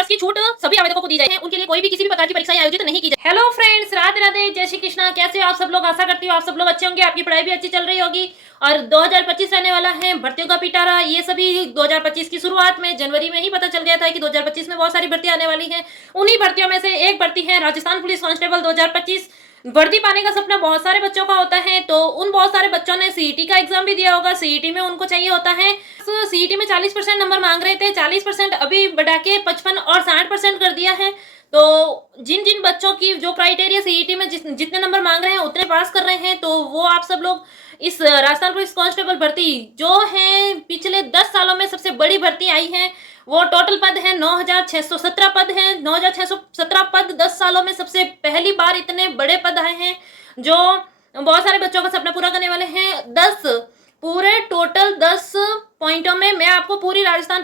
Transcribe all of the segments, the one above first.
वर्ष की छूट सभी आवेदकों को दी जाए, उनके लिए कोई भी किसी भी प्रकार की परीक्षाएं आयोजित नहीं की जाए। हेलो फ्रेंड्स, राधे राधे, जय श्री कृष्णा। कैसे हो आप सब लोग? आशा करती हूँ आप सब लोग अच्छे होंगे, आपकी पढ़ाई भी अच्छी चल रही होगी। और 2025 रहने वाला है, भर्तियों का पिटारा। ये सभी 2025 की शुरुआत में जनवरी में ही पता चल गया था कि 2025 में बहुत सारी भर्तियां आने वाली हैं। उन्हीं भर्तियों में से एक भर्ती है राजस्थान पुलिस कांस्टेबल 2025। वर्दी पाने का सपना बहुत सारे बच्चों का होता है, तो उन बहुत सारे बच्चों ने सीईटी का एग्जाम भी दिया होगा। सीईटी में उनको चाहिए होता है, सीईटी में 40% नंबर मांग रहे थे, 40% अभी बढ़ा के 55 और 60% कर दिया है। तो जिन जिन बच्चों की जो क्राइटेरिया सीईटी में जितने नंबर मांग रहे हैं उतने पास कर रहे हैं, तो वो आप सब लोग इस राजस्थान पुलिस कांस्टेबल भर्ती जो है पिछले 10 सालों में सबसे बड़ी भर्ती आई है। वो टोटल पद है 9617 पद है। 9617 पद 10 सालों में सबसे पहली बार इतने बड़े पद आए हैं, जो बहुत सारे बच्चों का सपना पूरा करने वाले हैं। 10 पूरे टोटल 10 पॉइंटों में मैं आपको पूरी राजस्थान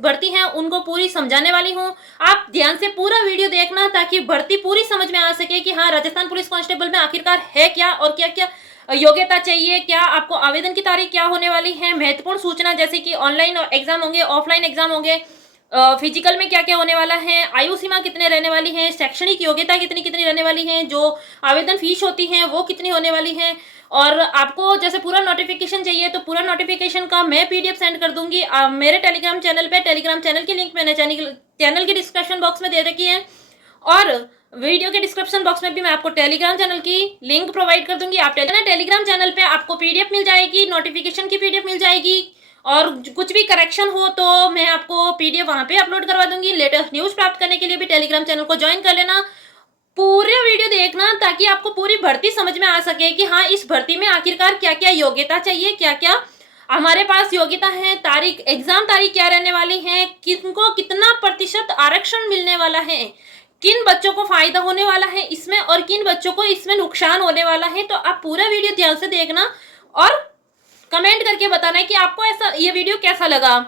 भर्ती है उनको पूरी समझाने वाली हूँ। आप ध्यान से पूरा वीडियो देखना ताकि भर्ती पूरी समझ में आ सके कि हाँ, राजस्थान पुलिस कांस्टेबल में आखिरकार है क्या और क्या क्या योग्यता चाहिए, क्या आपको आवेदन की तारीख क्या होने वाली है, महत्वपूर्ण सूचना जैसे कि ऑनलाइन एग्जाम होंगे, ऑफलाइन एग्जाम होंगे, फिजिकल में क्या क्या होने वाला है, आयु सीमा कितने रहने वाली है, शैक्षणिक योग्यता कितनी कितनी रहने वाली है, जो आवेदन फीस होती है वो कितनी होने वाली है। और आपको जैसे पूरा नोटिफिकेशन चाहिए तो पूरा नोटिफिकेशन का मैं पीडीएफ सेंड कर दूंगी मेरे टेलीग्राम चैनल पे। टेलीग्राम चैनल की लिंक मैंने चैनल के डिस्क्रिप्शन बॉक्स में दे रखी है, और वीडियो के डिस्क्रिप्शन बॉक्स में भी मैं आपको टेलीग्राम चैनल की लिंक प्रोवाइड कर दूंगी। आप टेलीग्राम चैनल पे आपको पीडीएफ मिल जाएगी, नोटिफिकेशन की पीडीएफ मिल जाएगी, और कुछ भी करेक्शन हो तो मैं आपको पीडीएफ वहां पे अपलोड करवा दूंगी। लेटेस्ट न्यूज प्राप्त करने के लिए भी टेलीग्राम चैनल को ज्वाइन कर लेना। पूरे वीडियो देखना ताकि आपको पूरी भर्ती समझ में आ सके कि हाँ, इस भर्ती में आखिरकार क्या क्या योग्यता चाहिए, क्या क्या हमारे पास योग्यता है, तारीख एग्जाम तारीख क्या रहने वाली है, किनको कितना प्रतिशत आरक्षण मिलने वाला है, किन बच्चों को फायदा होने वाला है इसमें और किन बच्चों को इसमें नुकसान होने वाला है। तो आप पूरा वीडियो ध्यान से देखना और कमेंट करके बताना है कि आपको ऐसा ये वीडियो कैसा लगा।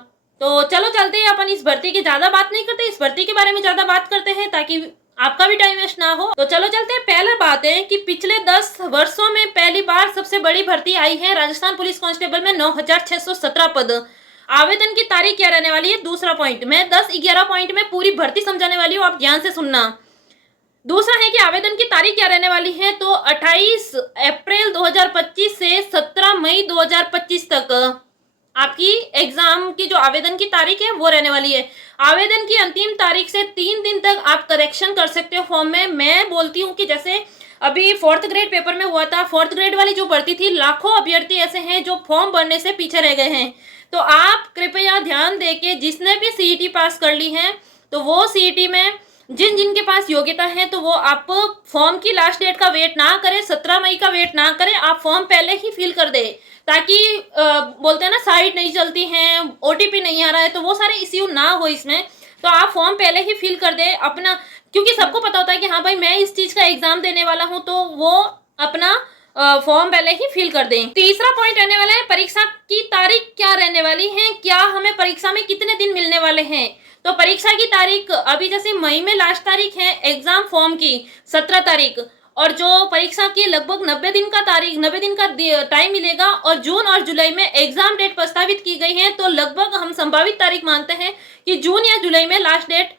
तो चलो चलते हैं, अपन इस भर्ती की ज्यादा बात नहीं करते, इस भर्ती के बारे में ज्यादा बात करते हैं ताकि आपका भी टाइम वेस्ट ना हो। तो चलो चलते हैं। पहला बात है कि पिछले 10 वर्षों में पहली बार सबसे बड़ी भर्ती आई है राजस्थान पुलिस कांस्टेबल में 9617 पद। आवेदन की तारीख क्या रहने वाली है? दूसरा पॉइंट, मैं 10-11 पॉइंट में पूरी भर्ती समझाने वाली हूँ, आप ध्यान से सुनना। दूसरा है कि आवेदन की तारीख क्या रहने वाली है, तो 28 अप्रैल 2025 से 17 मई 2025 तक आपकी एग्जाम की जो आवेदन की तारीख है वो रहने वाली है। आवेदन की अंतिम तारीख से 3 दिन तक आप करेक्शन कर सकते हो फॉर्म में। मैं बोलती हूँ कि जैसे अभी 4th ग्रेड पेपर में हुआ था, 4th ग्रेड वाली जो भर्ती थी, लाखों अभ्यर्थी ऐसे हैं जो फॉर्म भरने से पीछे रह गए हैं। तो आप कृपया ध्यान देके जिसने भी सीईटी पास कर ली है तो वो सीईटी में जिन जिन के पास योग्यता है तो वो आप फॉर्म की लास्ट डेट का वेट ना करें, 17 मई का वेट ना करें, आप फॉर्म पहले ही फिल कर दे ताकि बोलते हैं ना साइट नहीं चलती हैं, ओटीपी नहीं आ रहा है, तो वो सारे इश्यू ना हो इसमें। तो आप फॉर्म पहले ही फिल कर दे अपना, क्योंकि सबको पता होता है कि हाँ भाई मैं इस चीज का एग्जाम देने वाला हूँ, तो वो अपना फॉर्म पहले ही फिल कर दें। तीसरा पॉइंट रहने वाला है परीक्षा की तारीख क्या रहने वाली है, क्या हमें परीक्षा में कितने दिन मिलने वाले हैं। तो परीक्षा की तारीख अभी जैसे मई में लास्ट तारीख है एग्जाम फॉर्म की 17 तारीख, और जो परीक्षा की लगभग 90 दिन का टाइम मिलेगा, और जून और जुलाई में एग्जाम डेट प्रस्तावित की गई है। तो लगभग हम संभावित तारीख मानते हैं कि जून या जुलाई में लास्ट डेट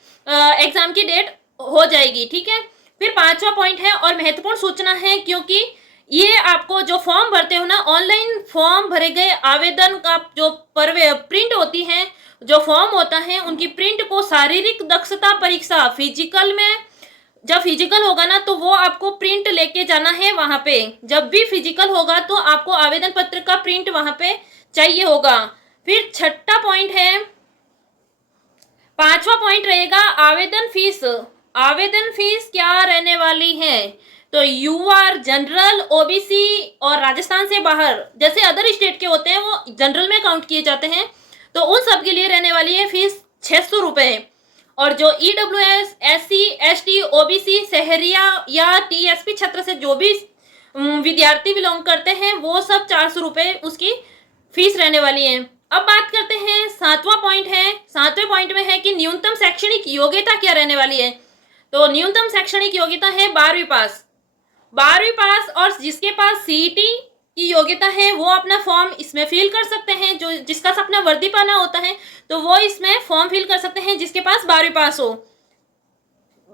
एग्जाम की डेट हो जाएगी, ठीक है। फिर 5वां पॉइंट है और महत्वपूर्ण सूचना है, क्योंकि ये आपको जो फॉर्म भरते हो ना, ऑनलाइन फॉर्म भरे गए आवेदन का जो प्रिंट होती है, जो फॉर्म होता है, उनकी प्रिंट को शारीरिक दक्षता परीक्षा फिजिकल में, जब फिजिकल होगा ना तो वो आपको प्रिंट लेके जाना है वहां पे। जब भी फिजिकल होगा तो आपको आवेदन पत्र का प्रिंट वहां पे चाहिए होगा। फिर 6ठा पॉइंट है, 5वां पॉइंट रहेगा आवेदन फीस। आवेदन फीस क्या रहने वाली है, तो यूआर, जनरल, ओबीसी और राजस्थान से बाहर जैसे अदर स्टेट के होते हैं वो जनरल में काउंट किए जाते हैं, तो उन सब के लिए रहने वाली है फीस 600 रुपए। और जो ईडब्ल्यूएस, एससी, एसटी, ओबीसी, शहरिया या टीएसपी क्षेत्र से जो भी विद्यार्थी बिलोंग करते हैं वो सब 400 रुपए उसकी फीस रहने वाली है। अब बात करते हैं 7वां पॉइंट है। 7वें पॉइंट में है कि न्यूनतम शैक्षणिक योग्यता क्या रहने वाली है, तो न्यूनतम शैक्षणिक योग्यता है 12वीं पास। 12वीं पास, और जिसके पास सीईटी की योग्यता है वो अपना फॉर्म इसमें फिल कर सकते हैं। जो जिसका अपना वर्दी पाना होता है तो वो इसमें फॉर्म फिल कर सकते हैं जिसके पास 12वीं पास हो।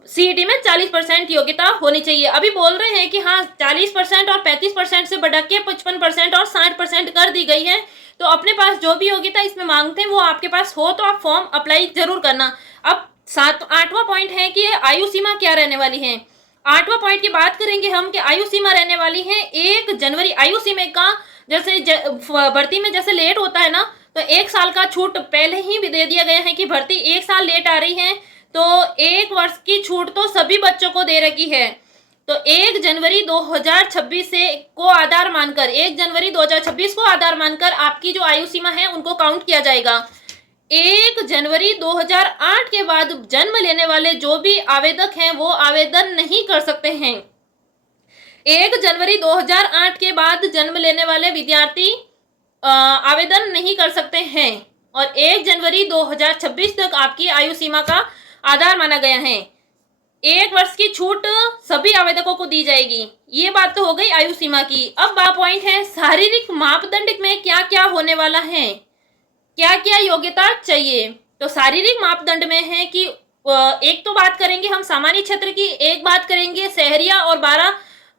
सीईटी में 40% योग्यता होनी चाहिए। अभी बोल रहे हैं कि हाँ 40% और 35% से बढ़ा के 55% और 60% कर दी गई है। तो अपने पास जो भी योग्यता इसमें मांगते हैं वो आपके पास हो तो आप फॉर्म अप्लाई जरूर करना। अब 8वां पॉइंट है कि आयु सीमा क्या रहने वाली है। 8वां पॉइंट की बात करेंगे हम कि आयु सीमा रहने वाली है 1 जनवरी। आयु सीमा का जैसे भर्ती में जैसे लेट होता है ना, तो 1 साल का छूट पहले ही भी दे दिया गया है कि भर्ती 1 साल लेट आ रही है तो 1 वर्ष की छूट तो सभी बच्चों को दे रखी है। तो 1 जनवरी 2026 से को आधार मानकर 1 जनवरी 2026 को आधार मानकर आपकी जो आयु सीमा है उनको काउंट किया जाएगा। 1 जनवरी 2008 के बाद जन्म लेने वाले जो भी आवेदक हैं वो आवेदन नहीं कर सकते हैं। 1 जनवरी 2008 के बाद जन्म लेने वाले विद्यार्थी आवेदन नहीं कर सकते हैं और 1 जनवरी 2026 तक आपकी आयु सीमा का आधार माना गया है। 1 वर्ष की छूट सभी आवेदकों को दी जाएगी। ये बात तो हो गई आयु सीमा की। अब पॉइंट है शारीरिक मापदंड में क्या क्या होने वाला है, क्या क्या योग्यता चाहिए। तो शारीरिक मापदंड में है कि एक तो बात करेंगे हम सामान्य क्षेत्र की, एक बात करेंगे शहरिया और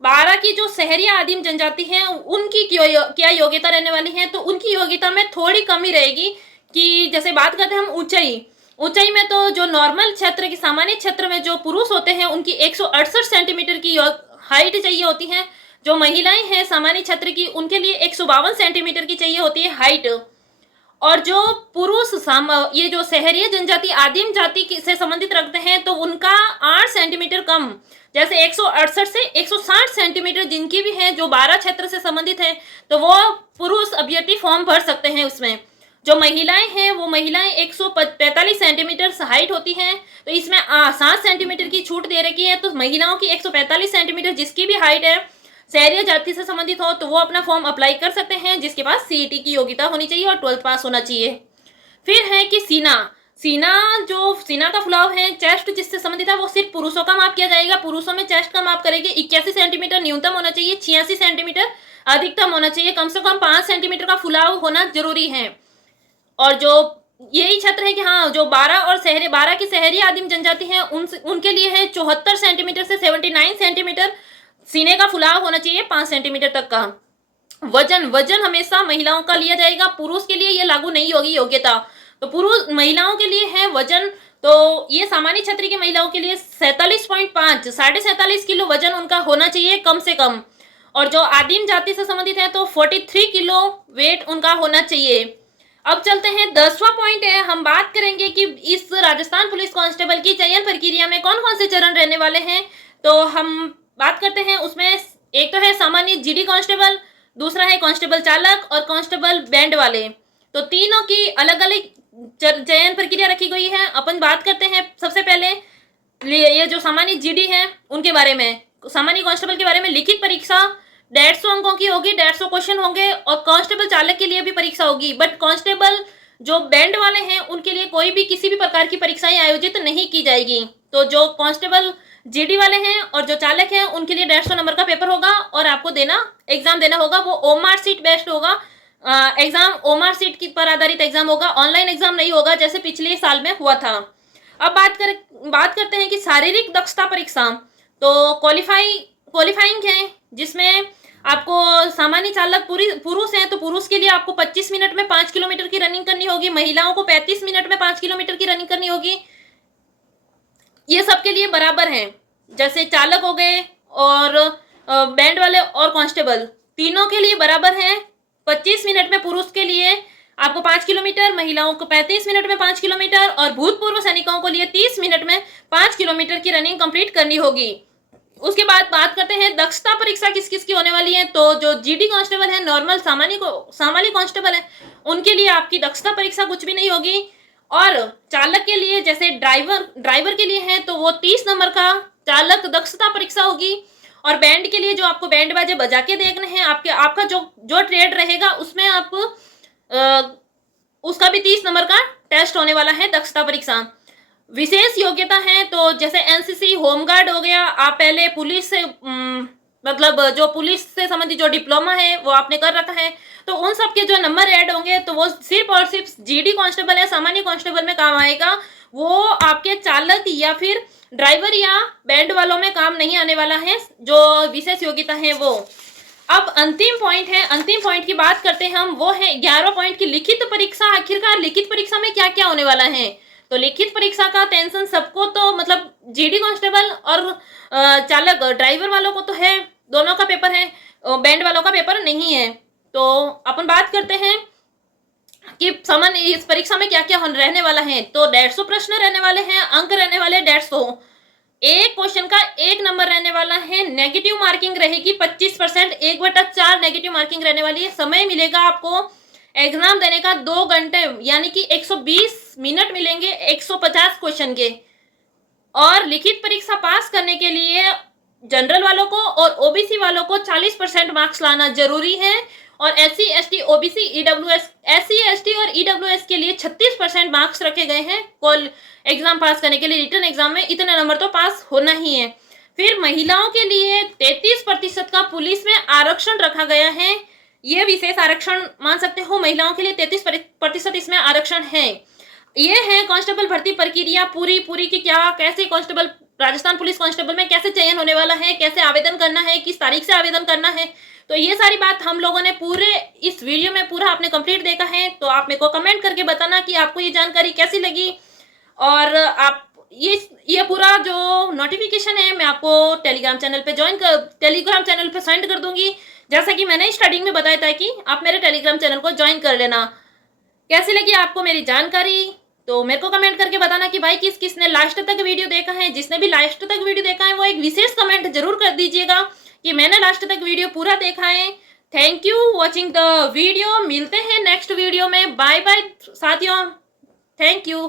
12 की जो शहरिया आदिम जनजाति है उनकी क्या योग्यता रहने वाली है। तो उनकी योग्यता में थोड़ी कमी रहेगी कि जैसे बात करते हैं हम ऊंचाई में तो जो नॉर्मल क्षेत्र की सामान्य क्षेत्र में जो पुरुष होते हैं उनकी 168 सेंटीमीटर की हाइट चाहिए होती है। जो महिलाएं हैं सामान्य क्षेत्र की उनके लिए 152 सेंटीमीटर की चाहिए होती है हाइट। और जो पुरुष ये जो शहरी जनजाति आदिम जाति से संबंधित रखते हैं तो उनका 8 सेंटीमीटर कम, जैसे 168 से 160 सेंटीमीटर जिनकी भी है जो 12 क्षेत्र से संबंधित है तो वो पुरुष अभ्यर्थी फॉर्म भर सकते हैं। उसमें जो महिलाएं हैं वो महिलाएं 145 सेंटीमीटर हाइट होती हैं तो इसमें 7 सेंटीमीटर की छूट दे रखी है। तो महिलाओं की 145 सेंटीमीटर जिसकी भी हाइट है शहरी जाति से संबंधित हो तो वो अपना फॉर्म अप्लाई कर सकते हैं जिसके पास सीईटी की योग्यता होनी चाहिए और 12th पास होना चाहिए। फिर है कि सीना का फुलाव है चेस्ट जिससे संबंधित है वो सिर्फ पुरुषों का माप किया जाएगा। पुरुषों में चेस्ट का माप करेंगे 81 सेंटीमीटर न्यूनतम होना चाहिए, 86 सेंटीमीटर अधिकतम होना चाहिए, कम से कम 5 सेंटीमीटर का फुलाव होना जरूरी है। और जो यही क्षेत्र है कि हाँ जो 12 की शहरी आदिम जनजाति है उनके लिए है 74 सेंटीमीटर से 79 सेंटीमीटर सीने का फुलाव होना चाहिए 5 सेंटीमीटर तक का। वजन हमेशा महिलाओं का लिया जाएगा, पुरुष के लिए ये लागू नहीं होगी योग्यता। तो पुरुष महिलाओं के लिए है वजन, तो ये सामान्य क्षेत्र की महिलाओं के लिए 47.5 47.5 किलो वजन उनका होना चाहिए कम से कम। और जो आदिम जाति से संबंधित है तो 43 किलो वेट उनका होना चाहिए। अब चलते हैं 10वां पॉइंट है, हम बात करेंगे कि इस राजस्थान पुलिस कांस्टेबल की चयन प्रक्रिया में कौन कौन से चरण रहने वाले हैं। तो हम बात करते हैं उसमें एक तो है सामान्य जीडी कांस्टेबल, दूसरा है कांस्टेबल चालक और कांस्टेबल बैंड वाले। तो तीनों की अलग अलग चयन प्रक्रिया रखी गई है। अपन बात करते हैं सबसे पहले ये जो सामान्य जीडी है उनके बारे में। सामान्य कांस्टेबल के बारे में लिखित परीक्षा 150 अंकों की होगी, 150 क्वेश्चन होंगे और कांस्टेबल चालक के लिए भी परीक्षा होगी। बट कांस्टेबल जो बैंड वाले हैं उनके लिए कोई भी किसी भी प्रकार की परीक्षाएं आयोजित नहीं की जाएगी। तो जो कांस्टेबल जीडी वाले हैं और जो चालक हैं उनके लिए 150 नंबर का पेपर होगा और आपको एग्जाम देना होगा। वो ओमार सीट बेस्ड होगा एग्जाम, ओमार सीट पर आधारित एग्जाम होगा, ऑनलाइन एग्जाम नहीं होगा जैसे पिछले साल में हुआ था। अब बात करते हैं कि शारीरिक दक्षता परीक्षा। तो क्वालिफाइंग है जिसमें आपको सामान्य चालक पुरुष हैं तो पुरुष के लिए आपको 25 मिनट में 5 किलोमीटर की रनिंग करनी होगी, महिलाओं को 35 मिनट में 5 किलोमीटर की रनिंग करनी होगी। ये सबके लिए बराबर हैं, जैसे चालक हो गए और बैंड वाले और कांस्टेबल तीनों के लिए बराबर हैं। 25 मिनट में पुरुष के लिए आपको 5 किलोमीटर, महिलाओं को 35 मिनट में 5 किलोमीटर और भूतपूर्व सैनिकों को लिए 30 मिनट में 5 किलोमीटर की रनिंग कंप्लीट करनी होगी। उसके बाद बात करते हैं दक्षता परीक्षा किस किस की होने वाली है। तो जो जीडी कांस्टेबल है, नॉर्मल सामान्य कांस्टेबल है, उनके लिए आपकी दक्षता परीक्षा कुछ भी नहीं होगी। और चालक के लिए जैसे ड्राइवर के लिए है तो वो 30 नंबर का चालक दक्षता परीक्षा होगी। और बैंड के लिए जो आपको बैंड बाजे बजा के देखने हैं, आपका जो ट्रेड रहेगा उसमें आप उसका भी 30 नंबर का टेस्ट होने वाला है दक्षता परीक्षा। विशेष योग्यता है तो जैसे एनसीसी, होमगार्ड हो गया, आप पहले पुलिस से मतलब जो पुलिस से संबंधित जो डिप्लोमा है वो आपने कर रखा है, तो उन सब के जो नंबर ऐड होंगे तो वो सिर्फ और सिर्फ जीडी कांस्टेबल या सामान्य कांस्टेबल में काम आएगा। वो आपके चालक या फिर ड्राइवर या बैंड वालों में काम नहीं आने वाला है, जो विशेष योग्यता है वो। अब अंतिम पॉइंट है, अंतिम पॉइंट की बात करते हैं हम, वो है 11 पॉइंट की लिखित परीक्षा। आखिरकार लिखित परीक्षा में क्या क्या होने वाला है? तो लिखित परीक्षा का टेंशन सबको, तो मतलब जीडी कांस्टेबल और चालक ड्राइवर वालों को तो है, दोनों का पेपर है, बैंड वालों का पेपर नहीं है। तो अपन बात करते हैं कि सामान्य इस परीक्षा में क्या क्या रहने वाला है। तो 150 प्रश्न रहने वाले हैं, अंक रहने वाले 150। एक क्वेश्चन का 1 नंबर रहने वाला है, नेगेटिव मार्किंग रहेगी 25%, 1/4 नेगेटिव मार्किंग रहने वाली है। समय मिलेगा आपको एग्जाम देने का 2 घंटे, यानी कि 120 मिनट मिलेंगे 150 क्वेश्चन के। और लिखित परीक्षा पास करने के लिए जनरल वालों को और ओबीसी वालों को 40% मार्क्स लाना जरूरी है, और SC ST OBC EWS, SC ST और ईडब्ल्यूएस के लिए 36% मार्क्स रखे गए हैं कॉल एग्जाम पास करने के लिए। रिटर्न एग्जाम में इतने नंबर तो पास होना ही है। फिर महिलाओं के लिए 33% का पुलिस में आरक्षण रखा गया है। ये विशेष आरक्षण मान सकते हो, महिलाओं के लिए 33% इसमें आरक्षण है। ये है कांस्टेबल भर्ती प्रक्रिया पूरी की क्या, कैसे कांस्टेबल राजस्थान पुलिस कांस्टेबल में कैसे चयन होने वाला है, कैसे आवेदन करना है, किस तारीख से आवेदन करना है। तो ये सारी बात हम लोगों ने पूरे इस वीडियो में पूरा आपने कंप्लीट देखा है। तो आप मेरे को कमेंट करके बताना कि आपको ये जानकारी कैसी लगी। और आप ये पूरा जो नोटिफिकेशन है मैं आपको टेलीग्राम चैनल पे सेंड कर दूंगी, जैसा कि मैंने स्टार्टिंग में बताया था कि आप मेरे टेलीग्राम चैनल को ज्वाइन कर लेना। कैसी लगी आपको मेरी जानकारी, तो मेरे को कमेंट करके बताना कि भाई किसने लास्ट तक वीडियो देखा है। जिसने भी लास्ट तक वीडियो देखा है वो एक विशेष कमेंट जरूर कर दीजिएगा कि मैंने लास्ट तक वीडियो पूरा देखा है। Thank you watching the video. मिलते हैं नेक्स्ट वीडियो में। बाय बाय साथियों, थैंक यू।